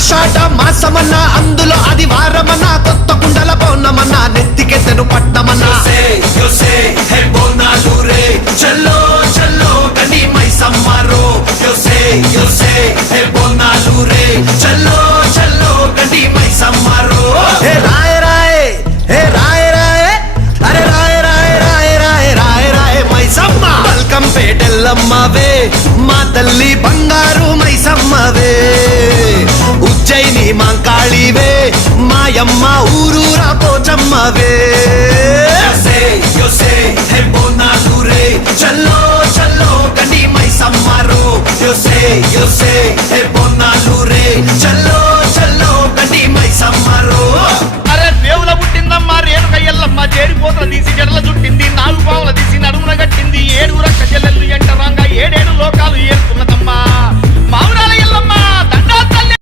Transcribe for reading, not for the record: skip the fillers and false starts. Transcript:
ఆషాఢ మాసమన్న అందులో అది వారమన్న కొత్త కుండల పౌర్ణమన్న నెత్తికెత్తెను పట్టమన్న చల్లో చల్లో కని మైసమ్మరో బోనాలు రే చల్లో చల్లో కని మైసమ్మరో హే రాయ రాయ హే రాయ రాయ అరే రాయ రాయ రాయ రాయ రాయ రాయ మైసమ్మ బల్కం పేటెల్లమ్మవే మా తల్లి బంగారు మైసమ్మవే ఉజ్జయిని మాంకాళివే మాయమ్మ ఊరూరా పోచమ్మవే బోనాలు రే చల్లో చల్లో కని మైసమ్మరో yo sé, hey,